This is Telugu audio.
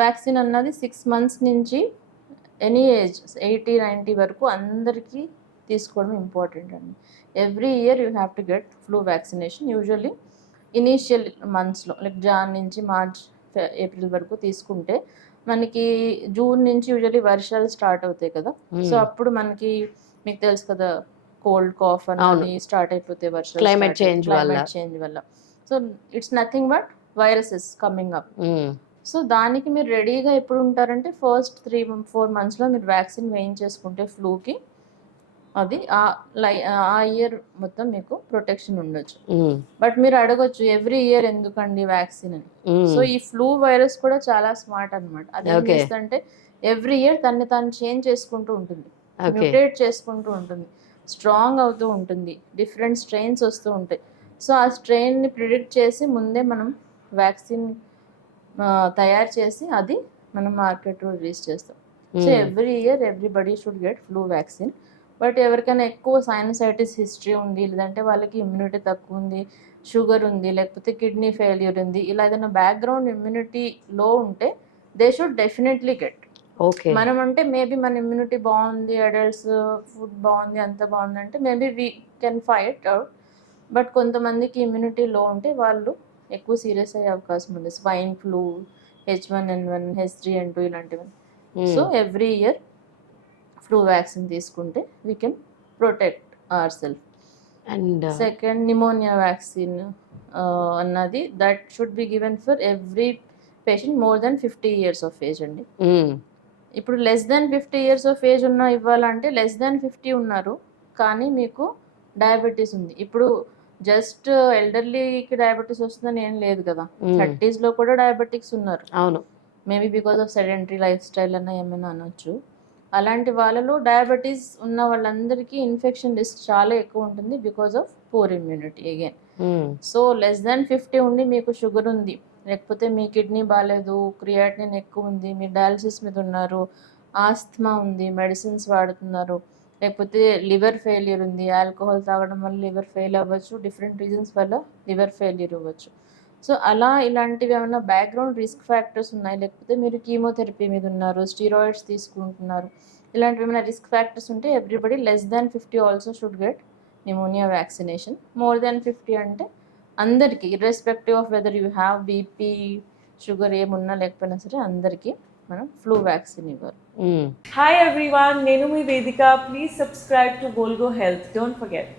వ్యాక్సిన్ అన్నది 6 months నుంచి ఎనీ ఏజ్ 80-90 వరకు అందరికీ తీసుకోవడం ఇంపార్టెంట్ అండి. Every year you have to get flu vaccination. Usually initial మంత్స్లో లైక్ జాన్ నుంచి మార్చ్ ఏప్రిల్ వరకు తీసుకుంటే మనకి జూన్ నుంచి యూజువల్లీ వర్షాలు స్టార్ట్ అవుతాయి కదా. సో అప్పుడు మనకి మీకు తెలుసు కదా, కోల్డ్ కాఫ్ అనేది స్టార్ట్ అయిపోతే వర్షాలు, క్లైమేట్ చేంజ్ వల్ల. So it's nothing but viruses coming up. So దానికి మీరు రెడీగా ఎప్పుడు ఉంటారంటే ఫస్ట్ 3-4 monthsలో మీరు వ్యాక్సిన్ వేయించేసుకుంటే ఫ్లూకి అది ఆ ఇయర్ మొత్తం మీకు ప్రొటెక్షన్ ఉండొచ్చు. బట్ మీరు అడగొచ్చు ఎవ్రీ ఇయర్ ఎందుకండి వ్యాక్సిన్ అని. సో ఈ ఫ్లూ వైరస్ కూడా చాలా స్మార్ట్ అనమాట. అది ఏం చేస్తుందంటే ఎవ్రీ ఇయర్ తను చేంజ్ చేసుకుంటూ ఉంటుంది, మ్యూటేట్ చేసుకుంటూ ఉంటుంది, స్ట్రాంగ్ అవుతూ ఉంటుంది, డిఫరెంట్ స్ట్రెయిన్స్ వస్తూ ఉంటాయి. సో ఆ స్ట్రెయిన్ని ప్రిడిక్ట్ చేసి ముందే మనం వ్యాక్సిన్ తయారు చేసి అది మనం మార్కెట్లో రిలీజ్ చేస్తాం. So every year everybody should get flu vaccine. But ఎవరికైనా ఎక్కువ సైనసైటిస్ హిస్టరీ ఉంది, లేదంటే వాళ్ళకి ఇమ్యూనిటీ తక్కువ ఉంది, షుగర్ ఉంది, లేకపోతే కిడ్నీ ఫెయిల్యూర్ ఉంది, ఇలా ఏదైనా బ్యాక్గ్రౌండ్ ఇమ్యూనిటీ లో ఉంటే దే షుడ్ డెఫినెట్లీ గెట్. మనం అంటే మేబీ మన ఇమ్యూనిటీ బాగుంది, అడల్ట్స్ ఫుడ్ బాగుంది, అంత బాగుందంటే maybe we can fight out. But కొంతమందికి ఇమ్యూనిటీ లో ఉంటే వాళ్ళు ఎక్కువ సీరియస్ అయ్యే అవకాశం ఉంది. స్వైన్ ఫ్లూ, H1N1, H3N2 ఇలాంటివి. So every year flu vaccine తీసుకుంటే we can protect our self. And second pneumonia vaccine అన్నది that should be given for every patient more than 50 years of age అండి. ఇప్పుడు less than 50 years of age ఉన్న ఇవ్వాలంటే లెస్ దెన్ 50 ఉన్నారు కానీ మీకు డయాబెటీస్ ఉంది. ఇప్పుడు జస్ట్ ఎల్డర్లీకి డయాబెటీస్ వస్తుందని ఏం లేదు కదా, 30s లో కూడా డయాబెటిక్స్ ఉన్నారు. అవును, maybe because of sedentary life style అన్న ఏమైనా అనొచ్చు. అలాంటి వాళ్ళలో డయాబెటీస్ ఉన్న వాళ్ళందరికీ ఇన్ఫెక్షన్ రిస్క్ చాలా ఎక్కువ ఉంటుంది because of poor immunity again. So less than 50 ఉండి మీకు షుగర్ ఉంది, లేకపోతే మీ కిడ్నీ బాగాలేదు, క్రియాటినిన్ ఎక్కువ ఉంది, మీరు డయాలసిస్ మీద ఉన్నారు, ఆస్థమా ఉంది, మెడిసిన్స్ వాడుతున్నారు, లేకపోతే లివర్ ఫెయిల్యూర్ ఉంది, ఆల్కహాల్ తాగడం వల్ల లివర్ ఫెయిల్ అవ్వచ్చు, డిఫరెంట్ రీజన్స్ వల్ల లివర్ ఫెయిల్యూర్ అవ్వచ్చు. సో అలా ఇలాంటివి ఏమైనా బ్యాక్గ్రౌండ్ రిస్క్ ఫ్యాక్టర్స్ ఉన్నాయి, లేకపోతే మీరు కీమోథెరపీ మీద ఉన్నారు, స్టీరాయిడ్స్ తీసుకుంటున్నారు, ఇలాంటివి ఏమైనా రిస్క్ ఫ్యాక్టర్స్ ఉంటే everybody less than 50 also should get pneumonia vaccination. More than 50 అంటే అందరికీ irrespective of whether you have BP, sugar ఏమున్నా లేకపోయినా సరే అందరికీ మనం ఫ్లూ వ్యాక్సిన్ ఇవ్వాలి. హాయ్ ఎవ్రీవన్, నేను మీ Vedika. Please subscribe to Golgo health. Don't forget.